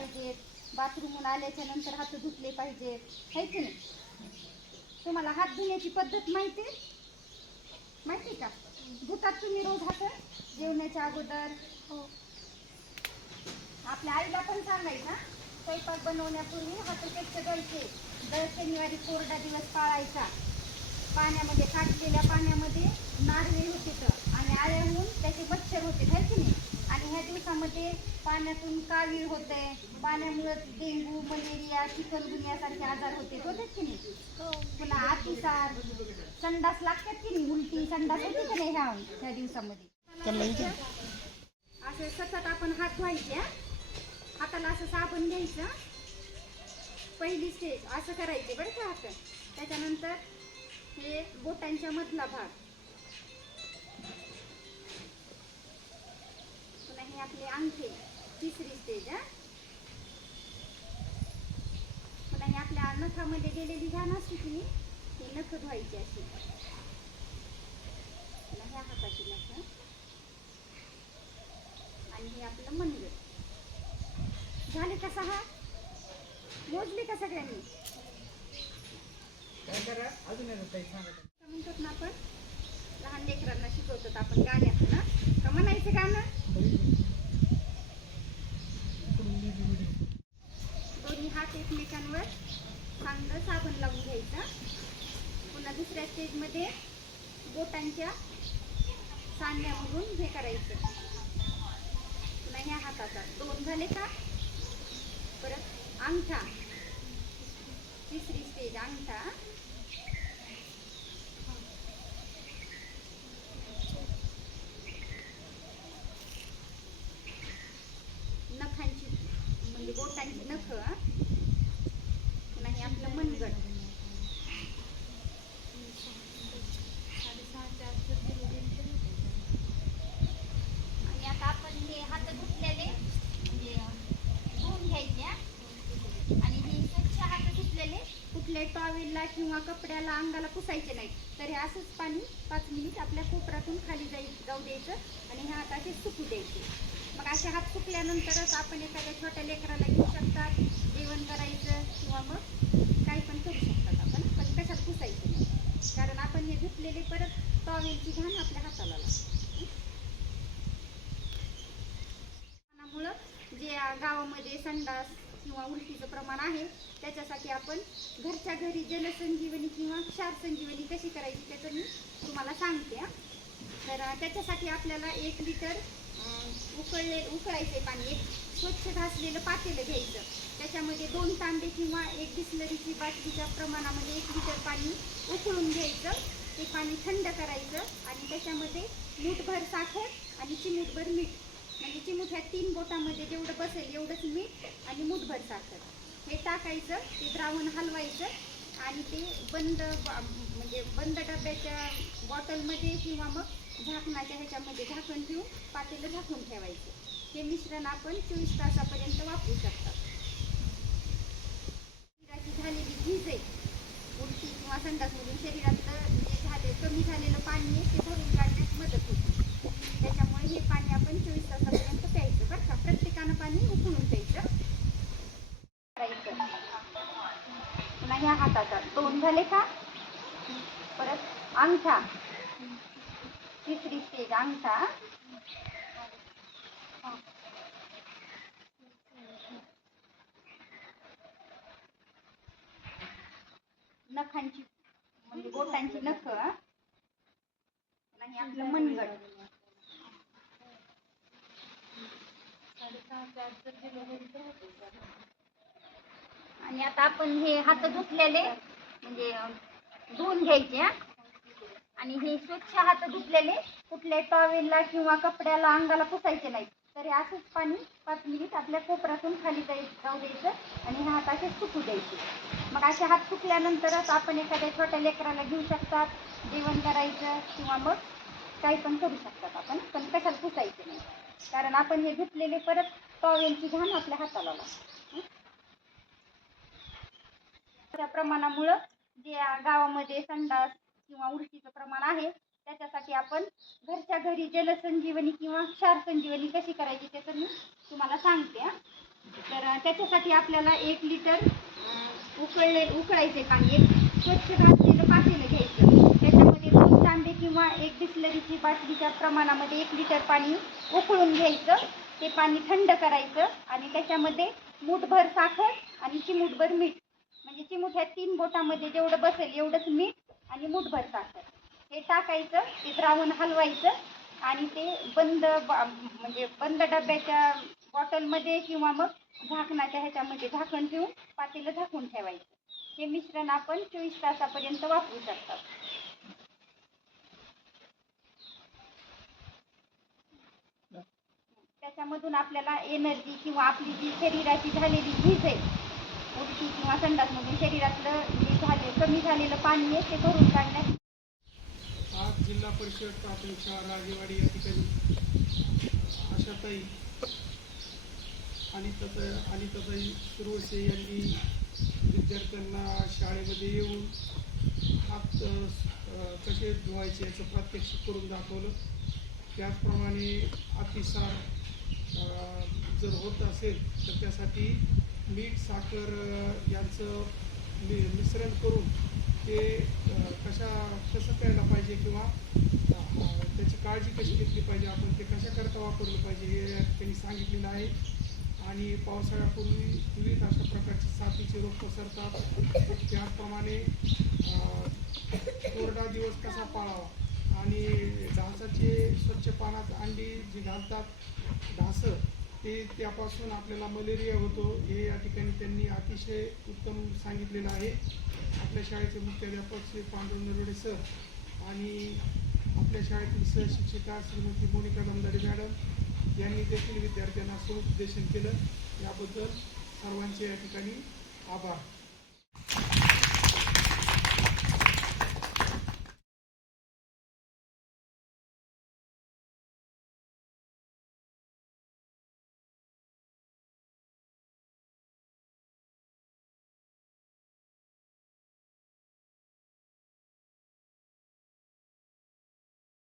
पाहिजेत बाथरूमहून आल्याच्यानंतर हात धुतले पाहिजेत है की नाही? तुम्हाला हात धुण्याची पद्धत माहिती आहे? माहिती का? धुतात तुम्ही रोज हात? जेवणाच्या अगोदर? हो. आपल्या आईला पण सांगायचा स्वयंपाक बनवण्यापूर्वी हात स्वच्छ धुवायचे. दर शनिवारी कोरडा दिवस पाळायचा. पाण्यामध्ये टाकलेल्या पाण्यामध्ये नारळे होते तर. आणि आळ्याहून त्याचे मच्छर होते. की नाही? ह्या दिवसामध्ये पाण्यातून कावीळ होते. पाण्यामुळे डेंग्यू मलेरिया चिकनगुन्यासारखे आजार होते. होते की नाही? हो. पुन्हा अतिसार. संडास लागतात की नाही? उलटी संडास होते की नाही ह्या ह्या दिवसामध्ये? असं सतत आपण हात धुवायचे हा. हाताला असं साबण घ्यायचं. पहिली स्टेज असं करायचे बरं का हात. त्याच्यानंतर हे बोटांच्या मधला भाग. हे आपले अंगठे तिसरी स्टेज हा? पुन्हा हे आपल्या नखामध्ये गेलेली घाण असते की नाही हे नख धुवायची अशी पुन्हा ह्या हाताची नख आणि हे आपलं मनगट झाले का सहा? मोजले का सगळ्यांनी? म्हणतात ना आपण? लहान लेकरांना शिकवतात आपण गाण्यात ना का म्हणायचं गाणं दोन्ही हात एकमेकांवर चांगलं साबण लावून घ्यायचं पुन्हा दुसऱ्या स्टेजमध्ये बोटांच्या सांध्यामधून हे करायचं. पुन्हा ह्या हाताचा. दोन झाले का? परत अंगठा. तिसरी स्टेज अंगठा नखांची म्हणजे बोटांची नख पुन्हा हे आपलं मनगट आणि आता आपण हे हात धुतलेले म्हणजे धुवून घ्यायचे हा. आणि हे स्वच्छ हात धुतलेले कुठले टॉवेलला किंवा कपड्याला अंगाला पुसायचे नाही. तर हे असंच पाणी पाच मिनिट आपल्या कोपरातून खाली जाई जाऊ द्यायचं आणि हे हात असे सुकू द्यायचे. मग असे हात सुकल्यानंतरच आपण एखाद्या छोट्या लेकराला घेऊ शकतात जेवण करायचं किंवा मग काही पण करू शकतात आपण पण कशात पुसायचं नाही. कारण आपण हे धुतलेले परत टॉवेलची घाण आपल्या हाताला लागते. जे गावामध्ये संडास किंवा उलटीचं प्रमाण आहे त्याच्यासाठी आपण घरच्या घरी जलसंजीवनी किंवा क्षार संजीवनी कशी करायची त्याचं मी तुम्हाला सांगते तर त्याच्यासाठी आपल्याला एक लिटर अं, उकळले उकळायचे पाणी एक स्वच्छ घासलेलं पातेलं घ्यायचं. त्याच्यामध्ये दोन तांबे किंवा एक बिस्लरीची बाटलीच्या प्रमाणामध्ये एक लिटर पाणी उकळून घ्यायचं. ते पाणी थंड करायचं आणि त्याच्यामध्ये मूठभर साखर आणि चिमूटभर मीठ म्हणजे चिमूट ह्या तीन बोटामध्ये जेवढं बसेल एवढंच मीठ आणि मूठभर साखर. हे टाकायचं ते द्रावण हलवायचं आणि ते बंद म्हणजे बंद डब्याच्या बॉटलमध्ये किंवा मग झाकणाच्या ह्याच्यामध्ये झाकण ठेवून पातेलं झाकून ठेवायचं. हे मिश्रण आपण चोवीस तासापर्यंत वापरू शकतात शरीराची झालेली झीज आहे. उलटी किंवा संडासमधून शरीरातलं जे झाले कमी झालेलं पाणी आहे ते भरून काढण्यास मदत होते. त्याच्यामुळे हे पाणी आपण चोवीस तासापर्यंत प्यायचं. बरं का? प्रत्येकानं पाणी उकळून प्यायचं करायचं. पुन्हा ह्या हाताचा. दोन झाले का? परत अंगठा. तिसरी स्टेज अंगठा. नखांची म्हणजे बोटांची नख. आणि आपलं मनगट. आणि आता आपण हे हात धुतलेले म्हणजे धुवून घ्यायचे आणि हे स्वच्छ हात धुतलेले कुठल्या टॉवेलला किंवा कपड्याला अंगाला पुसायचे नाही. तर हे असंच पाणी पाच मिनिट आपल्या कोपरातून खाली जाऊ द्यायचं आणि हे हात असे सुकू द्यायचे. मग असे हात सुकल्यानंतरच आपण एखाद्या छोट्या लेकराला घेऊ शकतात जेवण करायचं किंवा मग काही पण करू शकतात आपण पण कशाला पुसायचे नाही. कारण आपण हे धुतलेले परत टॉवेलची घाण आपल्या हाताला लागतो. त्या प्रमाणामुळं जे गावामध्ये संडास किंवा उलटीचं प्रमाण आहे त्याच्यासाठी आपण घरच्या घरी जलसंजीवनी किंवा क्षार संजीवनी कशी करायची ते मी तुम्हाला सांगते तर त्याच्यासाठी आपल्याला एक लिटर उकळले उकळायचे पाणी एक स्वच्छ घातलेलं पातेलं घ्यायचं. त्याच्यामध्ये किंवा एक बिसलरीची बाटलीच्या प्रमाणामध्ये एक लिटर पाणी उकळून घ्यायचं. ते पाणी थंड करायचं आणि त्याच्यामध्ये मूठभर साखर आणि चिमूटभर मीठ. म्हणजे चिमूट तीन बोटामध्ये जेवढं बसेल एवढंच मीठ आणि मूठभर साखर. हे टाकायचं ते द्रावण हलवायचं आणि ते बंद म्हणजे बंद डब्याच्या बॉटलमध्ये किंवा मग झाकणाच्या ह्याच्यामध्ये झाकण ठेवून पातेलं झाकून ठेवायचं. हे मिश्रण आपण चोवीस तासापर्यंत वापरू शकतात त्याच्यामधून आपल्याला एनर्जी किंवा आपली जी शरीराची झालेली झीज आहे उलटी किंवा संडासमधून शरीरातलं जे झाले कमी झालेलं पाणी आहे ते भरून काढण्यात आज जिल्हा परिषद प्राथमिक शाळा राजेवाडी या ठिकाणी आशाताई आणि तसं आणि तसंही सुरवसे यांनी विद्यार्थ्यांना शाळेमध्ये येऊन हात कसे धुवायचे याचं प्रात्यक्षिक करून दाखवलं. त्याचप्रमाणे अतिसार जर होत असेल तर त्यासाठी मीठ साखर यांचं मि मिश्रण करून ते कशा कसं करायला पाहिजे किंवा त्याची काळजी कशी घेतली पाहिजे आपण ते कशाकरता वापरलं पाहिजे हे त्यांनी सांगितलेलं आहे. आणि पावसाळ्यापूर्वी विविध अशा प्रकारचे साथीचे रोग पसरतात. त्याचप्रमाणे कोरडा दिवस कसा पाळावा? आणि डासाचे स्वच्छ पाण्यात अंडी जी घालतात डासं ते त्यापासून आपल्याला मलेरिया होतो. हे या ठिकाणी त्यांनी अतिशय उत्तम सांगितलेलं आहे. आपल्या शाळेचे मुख्याध्यापक श्री पांडुरंग नरवडे सर आणि आपल्या शाळेतील सहशिक्षिका श्रीमती मोनिका दमदारे मॅडम यांनी देखील विद्यार्थ्यांना समुपदेशन केलं. याबद्दल सर्वांचे या ठिकाणी आभार.